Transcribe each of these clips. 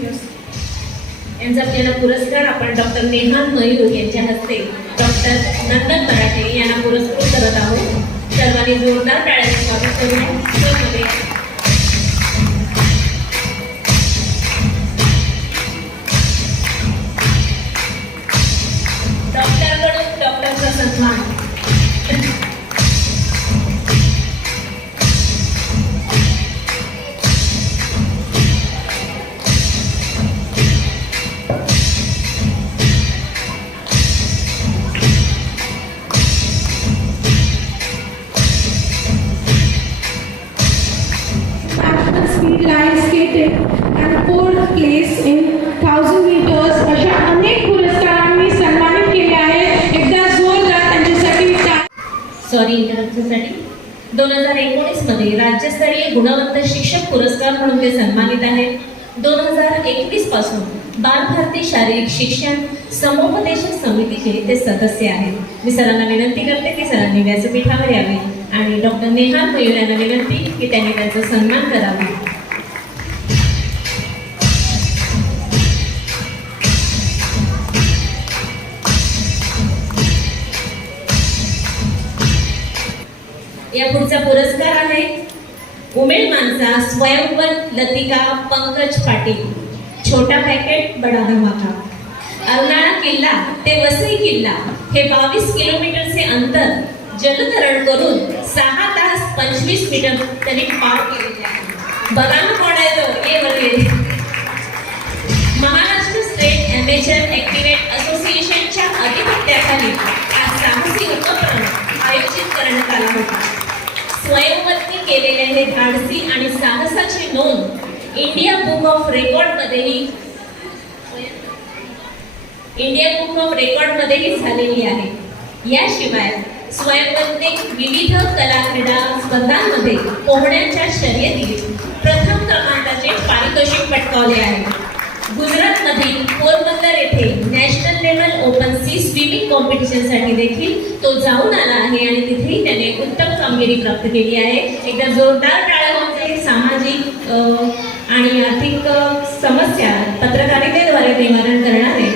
यांचा आपल्याला पुरस्कार आपण डॉक्टर नेहा मयूर यांच्या हस्ते डॉक्टर नंदन मराठे यांना पुरस्कृत करत आहोत. सर्वांनी जोरदार टाळ्याचे स्वागत करूया. And place in 1000 meters. अशा अनेक पुरस्कारांनी सन्मानित केले एकदा जोरदार त्यांच्यासाठी सॉरी इंटरप्शनसाठी दोन हजार राज्यस्तरीय गुणवंत शिक्षक पुरस्कार म्हणून ते सन्मानित आहेत. दोन हजार एकवीसपासून बाल भारती शारीरिक शिक्षण समुपदेशक समितीचे ते सदस्य आहेत. मी सरांना विनंती करते की सरांनी व्यासपीठावर यावे आणि डॉक्टर नेहा मयूर यांना विनंती की त्यांनी त्यांचा सन्मान करावा. या पुढचा पुरस्कार आहे उमेद माणसा स्वयंवर लतिका पंकज पाटील. छोटा पॅकेट बडा धमाका. अर्नाळा किल्ला ते वसई किल्ला. हे बावीस किलोमीटरचे अंतर जलतरण करून सहा तास पंचवीस मीटर त्यांनी पार केलेले आहे. बघा ना कोण आहे तो. ये वगैरे महाराष्ट्र स्टेट ॲमेचर ॲक्टिवेट असोसिएशनच्या अधिपत्याखाली आज साहसी उपक्रम आयोजित करण्यात आला होता. स्वयंवरती केलेले हे धाडसी आणि साहसाची नोंद इंडिया बुक ऑफ रेकॉर्डमध्येही इंडिया बुक ऑफ रेकॉर्डमध्येही झालेली आहे. याशिवाय स्वयंवरने विविध कला क्रीडा स्पर्धांमध्ये पोहण्याच्या शर्यतीत प्रथम क्रमांकाचे पारितोषिक पटकावले आहे. गुजरातमधील पोरबंदर येथे national level open sea swimming कॉम्पिटिशनसाठी देखील तो जाऊन आला आहे आणि तिथेही त्याने उत्तम कामगिरी प्राप्त केली आहे. एकदा जोरदार टाळ्या सामाजिक आणि आर्थिक समस्या पत्रकारितेद्वारे निवारण करणारे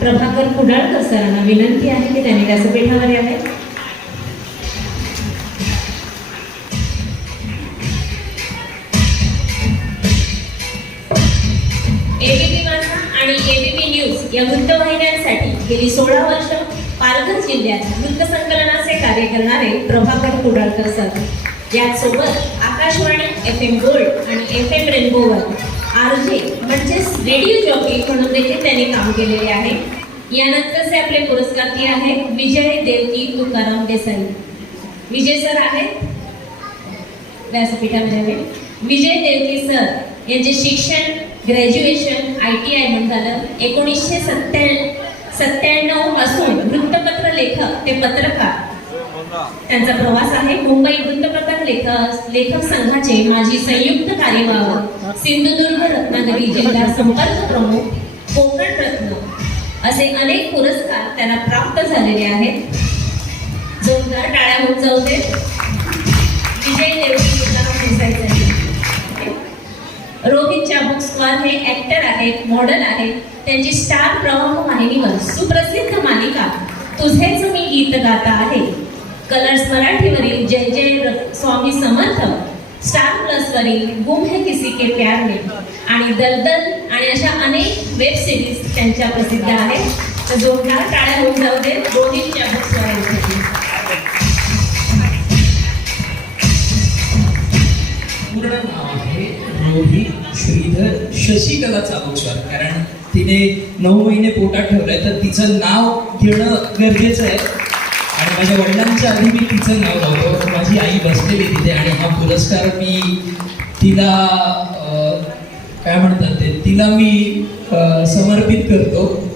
प्रभाकर कुडाळकर सरांना विनंती आहे की त्यांनी व्यासपीठावर यावे. या वृत्तवाहिन्यांसाठी गेली सोळा वर्ष पालघर जिल्ह्यात वृत्तसंकलनाचे कार्य करणारे प्रभाकर कुडाळकर सर. याचसोबत आकाशवाणी एफ एम गोल्ड आणि एफ एम रेनबोवर आर जे म्हणजेच रेडिओ जॉकी म्हणून देखील त्यांनी काम केलेले आहे. यानंतरचे आपले पुरस्कारती आहे विजय देवकी तुकाराम देसाई. विजय सर आहेत. व्यासपीठामध्ये. विजय देवकी सर यांचे शिक्षण ग्रॅज्युएशन आय टी आय म्हणून झालं. एकोणीसशे सत्त्या सत्त्याण्णवपासून वृत्तपत्र लेखक ते पत्रकार. त्यांचा प्रवास आहे. मुंबई वृत्तपत्र लेखक लेखक संघाचे माजी संयुक्त कार्यवाह सिंधुदुर्ग रत्नागिरी जिल्हा संपर्क प्रमुख कोकण रत्न असे अनेक पुरस्कार त्यांना प्राप्त झालेले आहेत. जोरदार टाळ्या होऊन जाऊ दे विजय देवकी रोहित बुक्सवर हे ऍक्टर आहेत मॉडेल आहेत त्यांची स्टार प्रवाह वाहिनीवर सुप्रसिद्ध मालिका तुझेच मी गीत गाता आहे. कलर्स मराठीवरील जय जय स्वामी समर्थ स्टार प्लस वरील गुम है किसी के प्यार में. आणि दलदल आणि अशा अनेक वेब सिरीज त्यांच्या प्रसिद्ध आहेत. जोरदार टाळ्या होऊन जाऊ दे. रोहित शशिकलाचा शशिकला कारण तिने नऊ महिने पोटात ठेवलंय तर तिचं नाव घेणं गरजेचं आहे. आणि माझ्या वडिलांच्या आधी मी तिचं नाव लावतो. माझी आई बसलेली तिथे आणि हा पुरस्कार मी तिला अं, काय म्हणतात ते तिला मी अं, समर्पित करतो.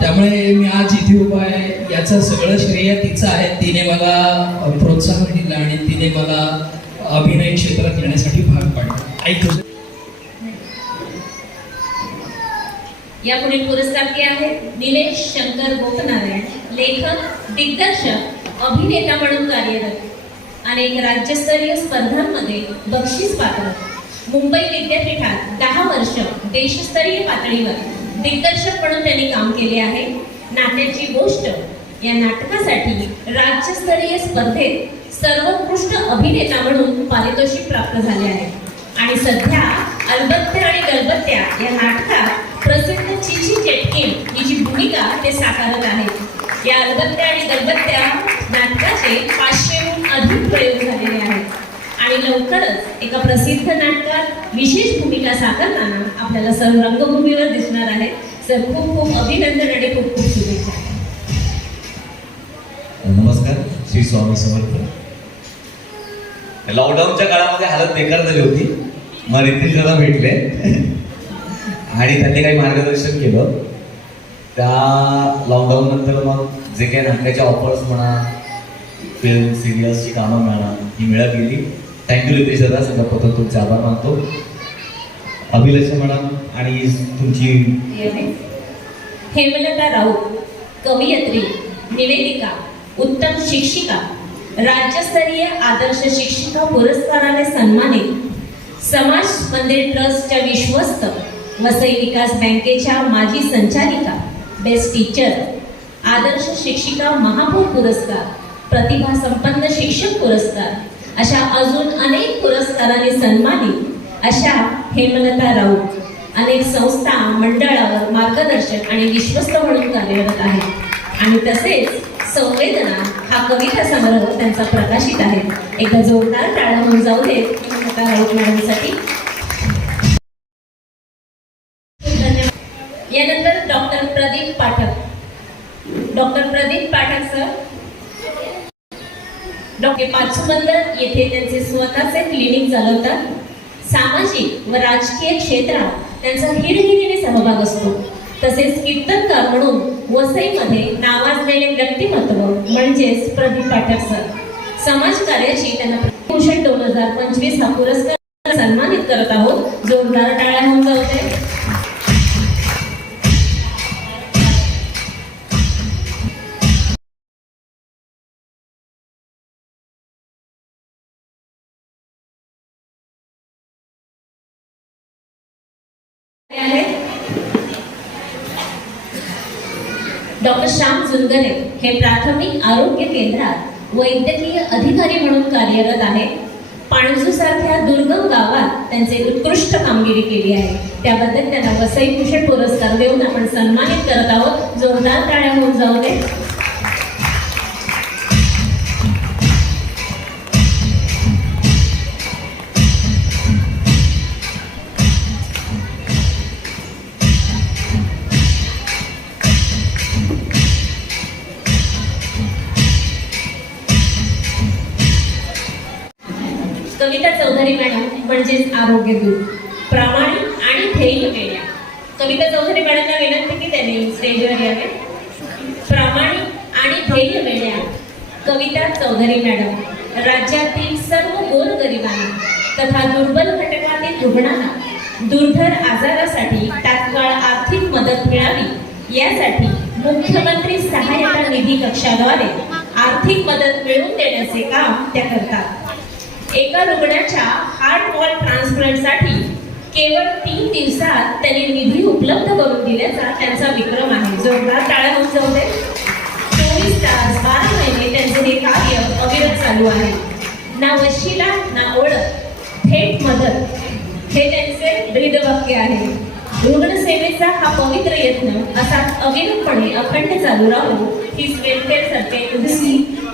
त्यामुळे मी आज इथे उभा आहे. याचं सगळं श्रेय तिचं आहे. तिने मला प्रोत्साहन दिलं आणि तिने मला अभिनय क्षेत्रात येण्यासाठी भाग पाडलं. या यापुढील पुरस्कार आहेत निलेश शंकर गोपनारायण लेखक दिग्दर्शक अभिनेता म्हणून कार्यरत अनेक राज्यस्तरीय स्पर्धांमध्ये बक्षीस पात्र. मुंबई विद्यापीठात दहा वर्ष देशस्तरीय पातळीवर दिग्दर्शक म्हणून त्यांनी काम केले आहे. नात्याची गोष्ट या नाटकासाठी राज्यस्तरीय स्पर्धेत सर्वोत्कृष्ट अभिनेता म्हणून पारितोषिक प्राप्त झाले आहे. आणि सध्या अलबत्त्या आणि गलबत्त्या या नाटकात प्रसिद्ध चिची चेटकिन हिची जी भूमिका ते साकारत आहेत. या अलबत्त्या आणि गलबत्त्या नाटकाचे पाचशेहून अधिक प्रयोग झालेले आहेत. आणि लवकरच एका प्रसिद्ध नाटकात विशेष भूमिका साकारताना आपल्याला सर्व रंगभूमीवर दिसणार आहे. सर खूप खूप अभिनंदन आणि खूप खूप शुभेच्छा. नमस्कार श्री स्वामी समर्थ. लॉकडाऊनच्या काळामध्ये हालत बेकार झाली होती. मग रितेश दादा भेटले. आणि त्यांनी काही मार्गदर्शन केलं. त्या लॉकडाऊन नंतर मग जे काही नाटकाच्या ऑफर्स म्हणा फिल्म सिरियल्सची कामं म्हणा ही मिळत गेली. थँक्यू रितेश दादा सर्वप्रथम तुमचे आभार मानतो. अभिलक्ष म्हणा आणि तुमची हेमलता राऊत कवयित्री निवेदिका उत्तम शिक्षिका राज्यस्तरीय आदर्श शिक्षिका पुरस्काराने सन्मानित समाज मंदिर ट्रस्टच्या विश्वस्त वसई विकास बँकेच्या माजी संचालिका बेस्ट टीचर आदर्श शिक्षिका महापौर पुरस्कार प्रतिभा संपन्न शिक्षक पुरस्कार अशा अजून अनेक पुरस्कारांनी सन्मानित अशा हेमलता राऊत अनेक संस्था मंडळावर मार्गदर्शक आणि विश्वस्त म्हणून कार्यरत आहेत. आणि तसेच संवेदना हा कविता संग्रह त्यांचा प्रकाशित आहे. एका जोरदार टाळा म्हणून जाऊ देत Hemlata Raut मॅडमसाठी. Pradeep Pathak. Doctor Pradeep Pathak sir. Doctor Pachubandar येथे त्यांचे स्वतःचे क्लिनिक चालवतात. सामाजिक व राजकीय क्षेत्रात त्यांचा हिरहिरीने सहभाग असतो. तसेच कीर्तनकार म्हणून वसईमध्ये नावाजलेले व्यक्तिमत्व म्हणजेच प्रदीप पाठक सर. समाजकार्याची त्यांना भूषण दोन हजार पंचवीस हा पुरस्कार सन्मानित करत आहोत. जोरदार टाळ्या होऊन जाऊ डॉक्टर श्याम जुनगरे हे प्राथमिक आरोग्य केंद्रात वैद्यकीय अधिकारी म्हणून कार्यरत आहे पाणजू सारख्या दुर्गम गावात त्यांचे उत्कृष्ट कामगिरी केली आहे. त्याबद्दल त्यांना वसई भूषण पुरस्कार देऊन आपण सन्मानित करत आहोत. जोरदार प्राण्या होऊन जाऊ दे. मॅडम म्हणजेच आरोग्य दूत प्रामाणिक आणि ध्येय वेड्या कविता चौधरी मॅडमला विनंती की त्यांनी स्टेजवर यावे प्रामाणिक आणि ध्येय वेड्या कविता चौधरी मॅडम राज्यातील सर्व गोरगरिबांना तथा दुर्बल घटकातील रुग्णांना दुर्धर आजारासाठी तात्काळ आर्थिक मदत मिळावी यासाठी मुख्यमंत्री सहायता निधी कक्षाद्वारे आर्थिक मदत मिळवून देण्याचे काम त्या करतात. एका रुग्णाच्या हार्ट वॉल ट्रान्सप्लांटसाठी केवळ तीन दिवसात त्यांनी निधी उपलब्ध करून दिल्याचा त्यांचा विक्रम आहे. जोरदार टाळ्या होऊन जाऊ चोवीस तास बारा महिने त्यांचे हे कार्य अविरत चालू आहे. ना वशिला ना ओळख थेट मदत हे त्यांचे ब्रीदवाक्य आहे. रुग्णसेवेचा हा पवित्र यत्न असा अविरतपणे अखंड चालू राहू ही वेलफेअर सरते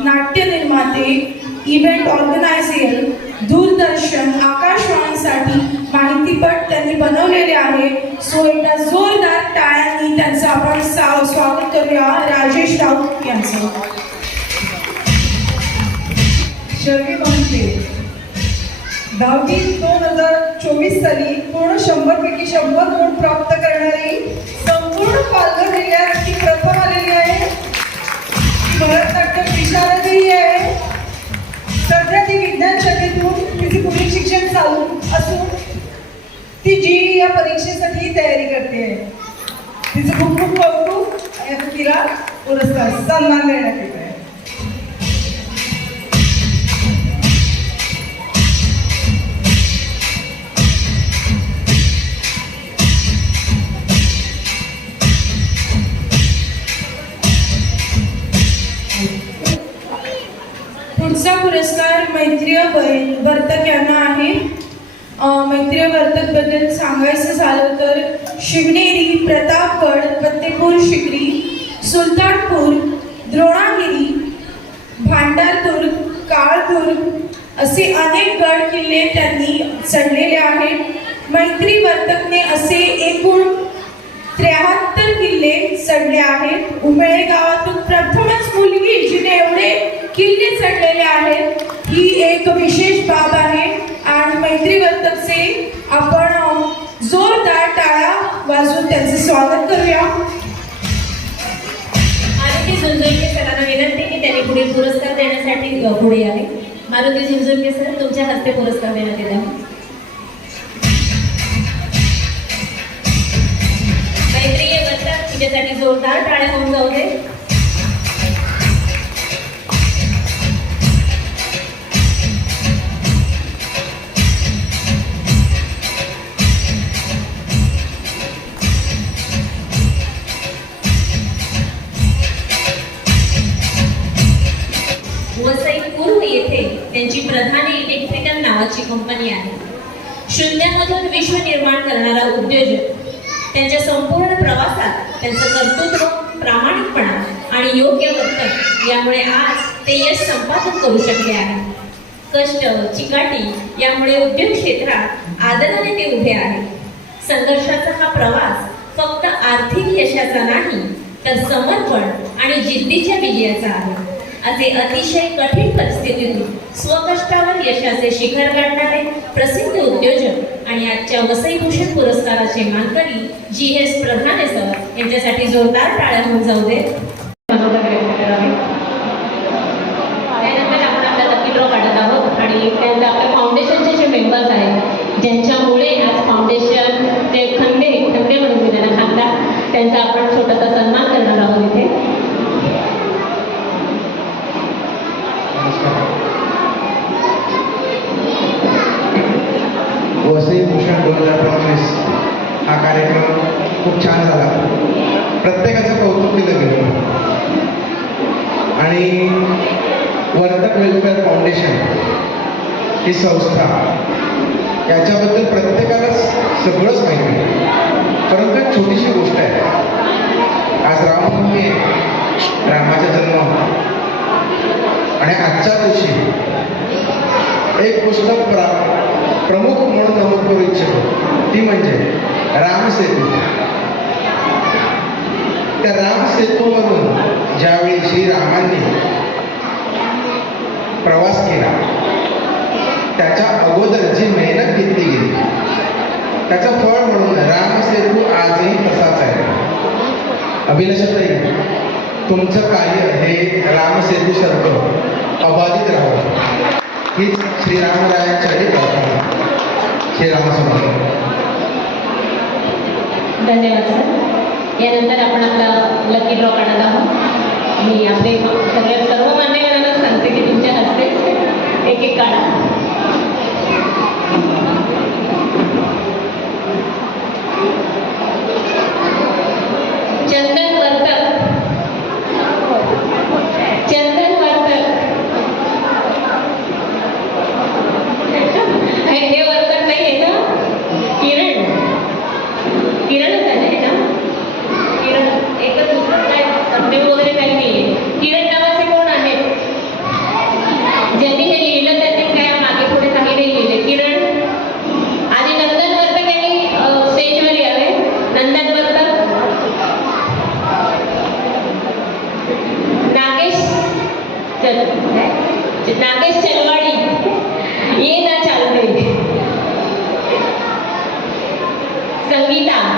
नाट्य निर्माते इव्हेंट ऑर्गनायझर दूरदर्शन आकाशवाणीसाठी माहितीपट त्यांनी बनवलेले आहे. सो एकदा जोरदार टाळ्यांनी त्यांचं आपण स्वागत करूया. राजेश राऊत यांचं. शर्वी म्हणते दहावी दोन हजार चोवीस साली पूर्ण शंभर पैकी शंभर गुण प्राप्त करणारी संपूर्ण पालघर जिल्ह्यात तिचे पुढील शिक्षण चालू असून ती जी या परीक्षेसाठी तयारी करते आहे तिचं खूप खूप कौतुक तिला पुरस्कार सन्मान देण्यात येईल. वर्तक यांना आहे. अ, मैत्रीय वर्तकबद्दल सांगायचं झालं तर शिवनेरी प्रतापगड फत्तेपूर शिकरी सुलतानपूर द्रोणागिरी भांडारदुर्ग काळदुर्ग असे अनेक गड किल्ले त्यांनी चढलेले आहेत. मैत्री वर्तकने असे एकूण त्र्याहत्तर किल्ले चढले आहेत. उमेळे गावातून प्रथमच मुलगी जिने एवढे किल्ले चढलेले आहेत. ही एक विशेष बाब आहे. आणि मैत्री वर्तकचे आपण जोरदार टाळा वाजून त्यांचे स्वागत करूया. मारुती झुंझुरके सरांना विनंती की त्यांनी पुढे पुरस्कार देण्यासाठी पुढे यावे. मारुती झुंझुरके सर तुमच्या हस्ते पुरस्कार देण्यात येत आहे. मैत्रीय वर्तक तिच्यासाठी जोरदार टाळ्या होऊन जाऊ दे. नावाची कंपनी आहे. शून्यामधून विश्व निर्माण करणारा उद्योजक. त्यांच्या संपूर्ण प्रवासात त्यांचं कर्तृत्व प्रामाणिकपणा आणि योग्य वर्तन यामुळे आज ते यश संपादन करू शकले आहे. कष्ट चिकाटी यामुळे उद्योग क्षेत्रात आदराने ते उभे आहे. संघर्षाचा हा प्रवास फक्त आर्थिक यशाचा नाही तर समर्पण आणि जिद्दीच्या विजयाचा आहे. असे अतिशय कठीण परिस्थितीतून स्वकष्टावर यशाचे शिखर गाठणारे प्रसिद्ध उद्योजक आणि आजच्या वसईभूषण पुरस्काराचे मानकरी जी एस प्रधाने सर. यांच्यासाठी जोरदार टाळ्या होऊन जाऊ दे. त्यानंतर आपण आपला लकी ड्रॉ काढत आहोत आणि त्यानंतर आपल्या फाउंडेशनचे जे मेंबर्स आहेत ज्यांच्यामुळे आज फाउंडेशन ते खंडे खंडे म्हणून मी त्यांना खांदा त्यांचा आपण छोटासा सन्मान खूप छान झाला. प्रत्येकाचं कौतुक केलं गेलं. आणि वर्तक वेलफेअर फाउंडेशन ही संस्था याच्याबद्दल प्रत्येकालाच सगळंच माहिती परंतु एक छोटीशी गोष्ट आहे. आज रामनवमी आहे. रामाचा जन्म. आणि आजच्या दिवशी एक गोष्ट प्रा प्रमुख म्हणून नमूद करू इच्छितो. ती म्हणजे रामसेतू. त्या रामसेतूमधून ज्यावेळी श्रीरामांनी प्रवास केला त्याच्या अगोदर जी मेहनत घेतली गेली त्याचं फळ म्हणून राम सेतू आजही तसाच आहे. अभिलाषाताई तुमचं कार्य हे राम सेतू सारखं अबाधित राहावं. हीच श्रीरामरायांच्याही प्रार्थना श्रीरामसमोर धन्यवाद सर. यानंतर आपण आपला लकी ड्रॉ करणार आहोत. मी आपले सगळ्या सर्व मान्यवरांना सांगते की तुमच्या हस्ते एक एक काढा. चलो. नागेश चलवाडी ये ना चालू संगीता.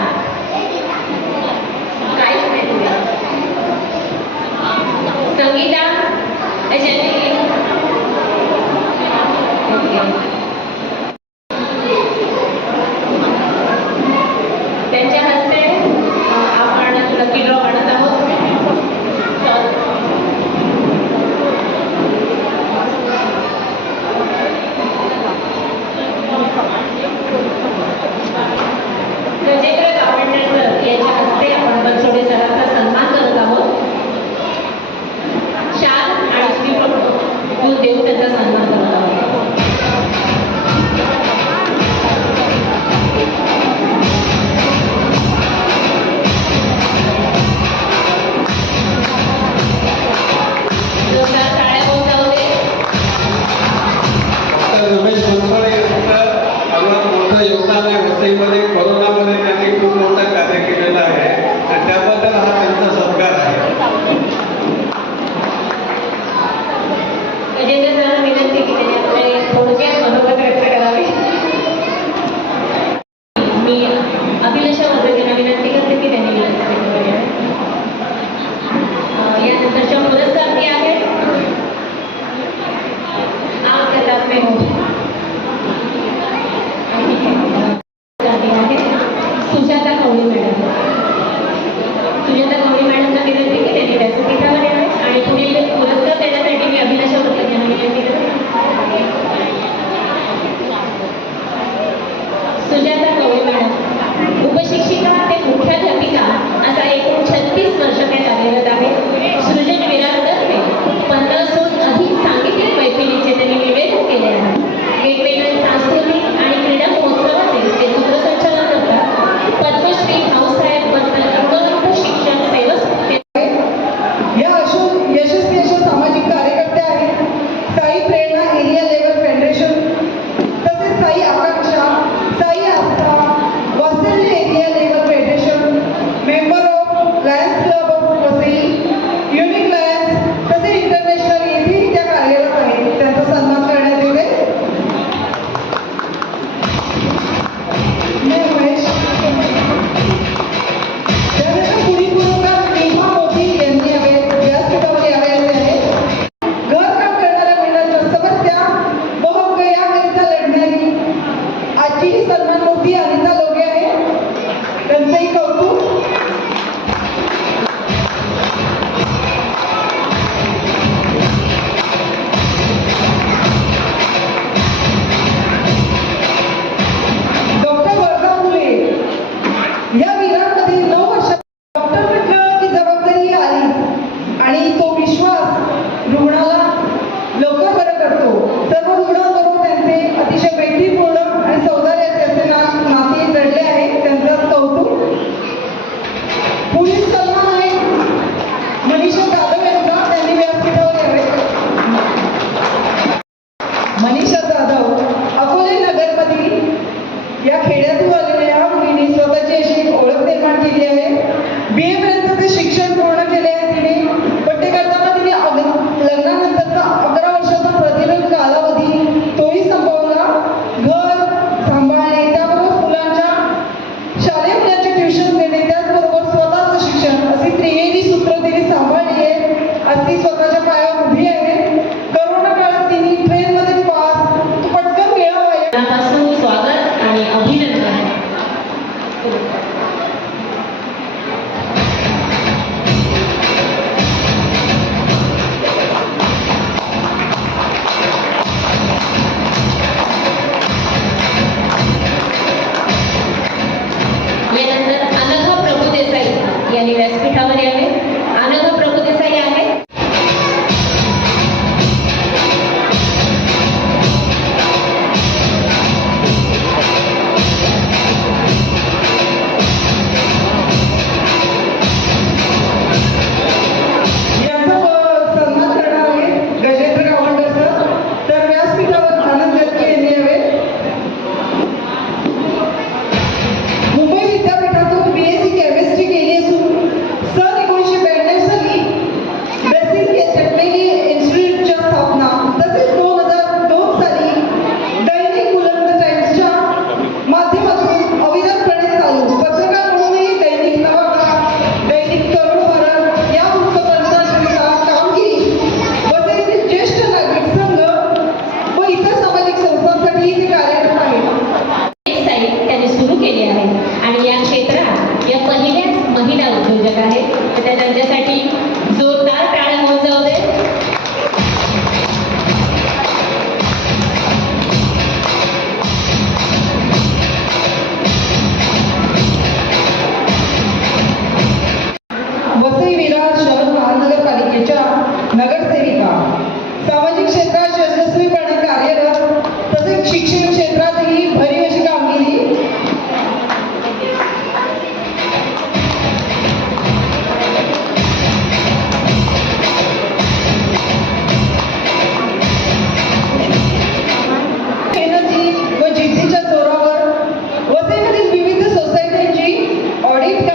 audit